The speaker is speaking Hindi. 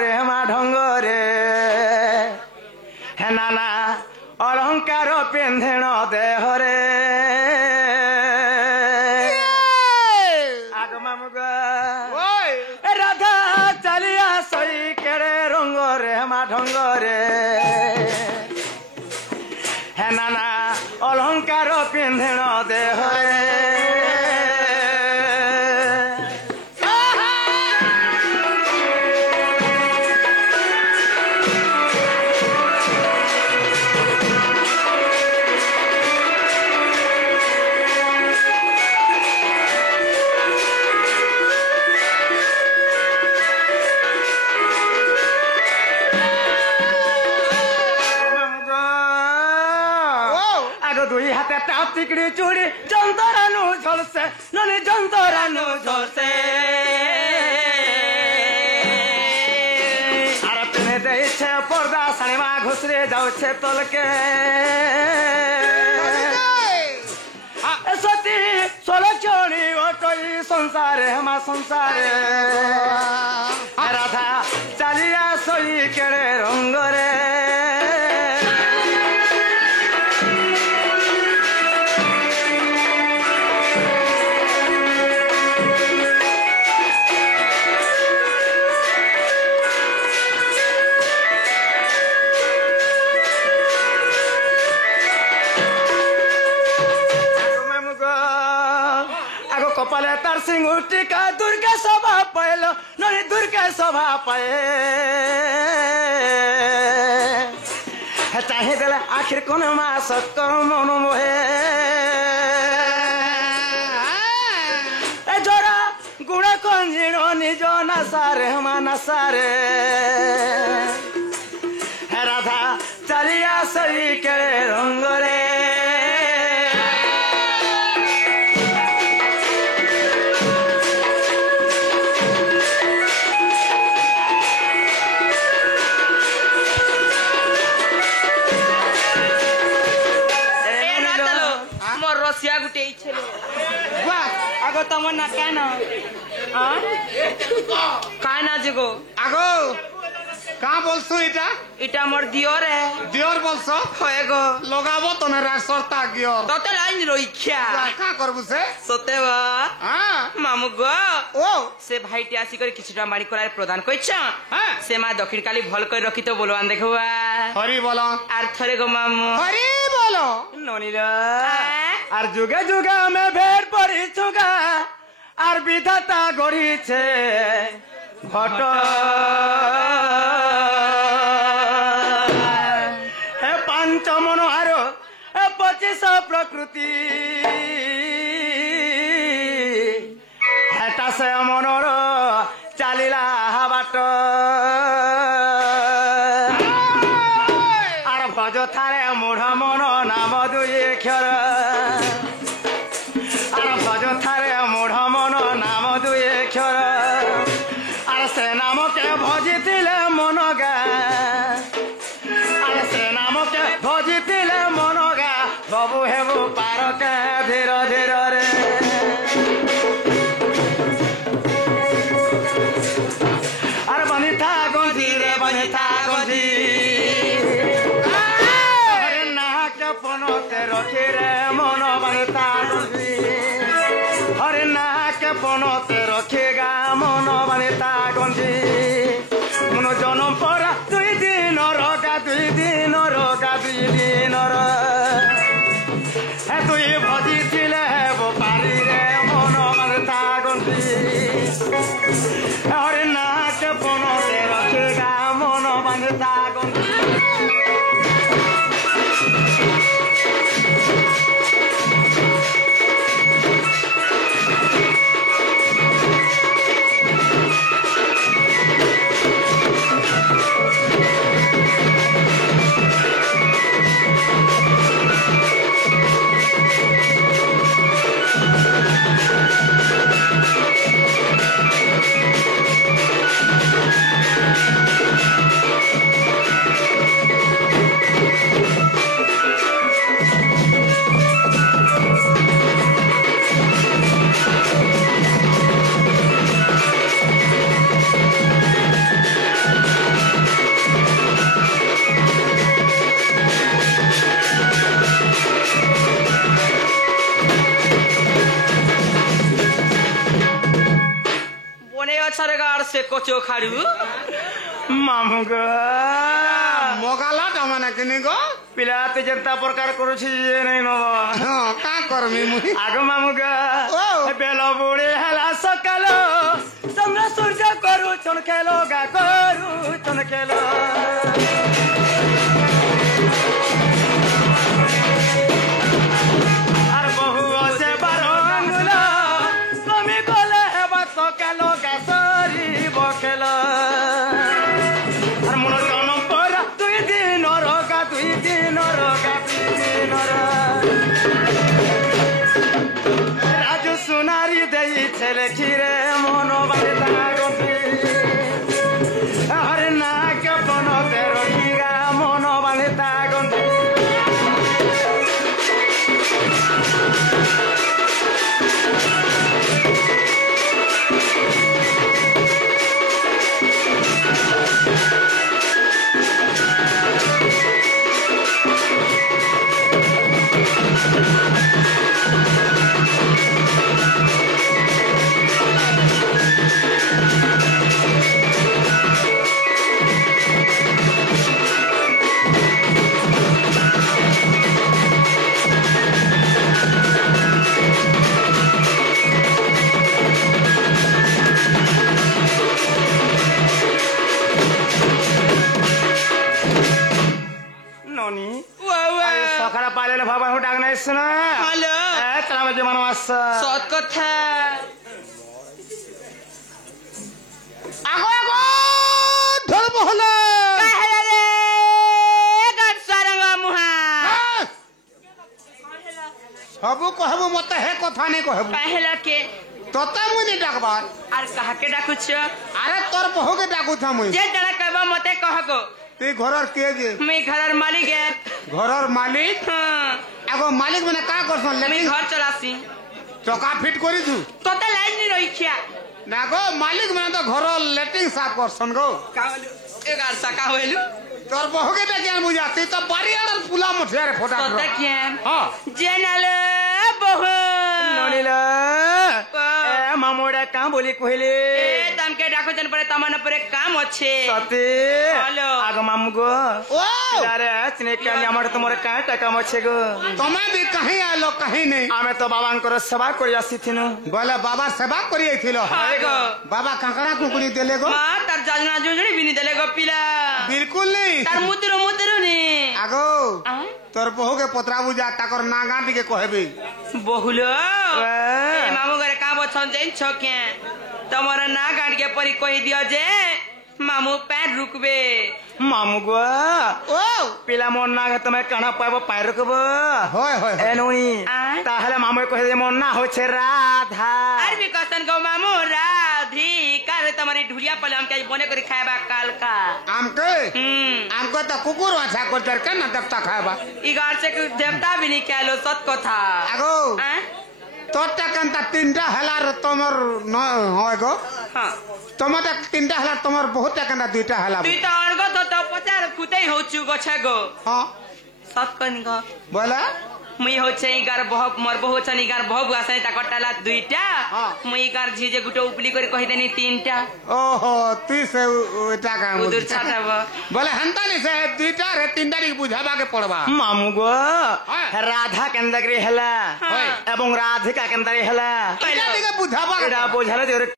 রে মা ঢঙ্গরে হে নানা অলঙ্কার পিন্ধেণ দেহরে আগমামুগ রাধা চালিয়া সই কেড়ে রঙ্গরে মা ঢঙ্গরে হে নানা অলঙ্কার পিন্ধেণ দেহরে तिकड़ी चूड़ी जंतरानु झलसे ननी जंतरानु झलसे आर पिने दे छे पर्दा साणीमा घुसरे जाऊ छे तलके सती सोलक्षणी ओटई संसारे हमा संसारे राधा चालिया सोई केड़े रंगरे कपाले तार सिंह टीका दुर्गा शोभा पायल ननी दुर्गा शोभा पाए चाहे देले आखिर कोन मास मन मोहे जोरा गुण कंजिण निज नसारे हम नसारे राधा चलिया सही केड़े रंगरे आगो तमन्ना कहना कहना जगो आगो कहाँ बोलছো এটা এটা মোর দিওর দিওর বলছো হয় গো লগাবো তো না রাস্তা গিওর ততে লাইন রইখ্যা কা করবু সে সতেবা হ্যাঁ মামু গো ও সে ভাইটি আসি করে কিছুটা মারি করার প্রদান কইছ হ্যাঁ সে মা দক্ষিণ কালী ভাল করে রখিত বলবান দেখবা হরি বলো আর থরে গো মামু হরি বলো ননিরা আর যুগে যুগে আমি ভেট পড়িছুগা আর বিধাতা গড়িছে ঘট হে পাঞ্চ মনোহার হে 25 প্রকৃতি হেটা সে মনোর চালিলা বাট আর ভজ থারে মূঢ় মন নাম দুই অক্ষর আর ভজ থারে মূঢ় মন নাম দুই অক্ষর আর সে নামকে ভজিলে মন গা আর সে নামকে ভজিলে মন গা বাবু হেবু পারকে ধীর ধীর রে আর বনিতা গঞ্জি রে বনিতা গঞ্জি নাকে পনতে রখি রে মন বনিতা গঞ্জি হরে নাকে পনতে রখি গা মন বনিতা গঞ্জি মন জনম পরা 2 দিন রগা 2 দিন রগা 2 দিন হে তুই ভজিছিলে হেবো পারি রে মন বনিতা গঞ্জি হরে নাকে পনতে রখি গা মন বনিতা গঞ্জি কচো খাড়ু মামু গো মগালা মানে কিনি গো পিলাতে যেন্তা প্রকার করছি যে নাই নব হ্যাঁ কা করমি মুই আগ মামু গো ও। বেল বুড়ে হেলা সকাল চন্দ্র সূর্য করু চন খেলো গা করু চন খেলো আর বহু আছে বারো আঙ্গুল কমি গলে হেবা সকাল গা সরিব খেল আর মন জন পরা দুই দিন রগা দুই দিন রগা দুই দিন রাজু সোনারি দেই ছেলে ছিরে মন বাড়ি তাগতি আরে না কেপন তেরো ঠিগা মন বাড়ি তাগতি ননি সকালে পাইলে বাবা হো ডাক নাইছ না হ্যালো তারা মাঝে মানুষ আসছে সৎ কথা আগো আগো ধর্ম হলে কাহেলা রে গাট সারঙ্গা মুহা সবু কহবু মতে হে কথা নেই কহবু কাহেলা কে তোতে মুই নি ডাকবার আর কাহাকে ডাকুছ আরে তোর বহুকে ডাকুথা মুই যে যারা কইবা মতে কহগো তুই ঘরর কে যে মুই ঘরের মালিক হে ঘরর মালিক হ্যাঁ আগো মালিক মানে কা করছন মুই লেকিন ঘর চলাসি চকা ফিট করিছু তোতে লাইন নি রইখিয়া না গো মালিক মানে তো ঘরর লেট্রিন সাফ করছন গো কাহলু এগার সাকা হইলু তোর বহুকে ডাকি আমি বুঝা তুই তো বাড়ি আর পুলা মুঠিয়ারে ফটা তোতে কেন হ্যাঁ জেনালে বহু ননিল মামুড়া কাঁ বলি কহিলে এ তমকে ডাকুছেন পরে তমন পরে কাম আছে সতে হ্যালো। আগ মামু গো ও আরে চিনে কালি আমার তোমার কাঁ টাকা মছে গো তুমি भी कहीं आलो कहीं नहीं আমি তো বাবাঙ্কর সেবা করি আসিথিনু बोले बाबा सेवा करी आइथिलो हाय गो बाबा काकड़ा कुकुरी देले गो মা তার জাজনা জুজুড়ি বিনি দেলে গো পিলা बिल्कुल नहीं তার মুতিরু মুতিরু নি आगो तोर बहु के पतरा बुझा ताकर नागा टिके कहबे বহুলো এ মামু ঘরে কাম অছন যেন ছকে তোমার না গাড়িয়ে পরি কই দিও যে মামু প্যান রুকবে মামু গো ओ পিলা মন না তুমি কানা পাইব পাই রকব होय होय এ ননি তাহলে মামু কহে মন না হচ্ছে রাধা আর বি কসন গো মামু রাধি কার তোমারি ঢুলিয়া পলে আমকে বনে করে খাইবা কালকা हमको तो कुकुर अच्छा को कर ना दबता खाबा इगार से देवता भी नहीं कहलो सत कथा आगो तोरटा कंता तीनटा हलार तमर न होय गो हाँ तमटा तीनटा हलार तमर बहुत कंता दुईटा हला তুই তো অর্গ তো পচার খুতেই হচ্ছু গছে গো हां সত কনি গো बोला মুই হচ্ছে ইগার বহব মর বহু হচ্ছে ইগার বহব আসে তাকর টালা দুইটা হ্যাঁ। মুই ইগার ঝিজে গুটো উপলি করে কহি দেনি তিনটা ओहो तुई से ओटा काम উদুর ছাটাব बोले हंतानी से दुईटा रे तीनटा री बुझाबा के पड़बा মামু গো হ্যাঁ। রাধা কেন্দাগরি হেলা হ্যাঁ। এবং রাধিকা কেন্দারি হেলা तीनटा री के बुझाबा এটা বোঝালে যে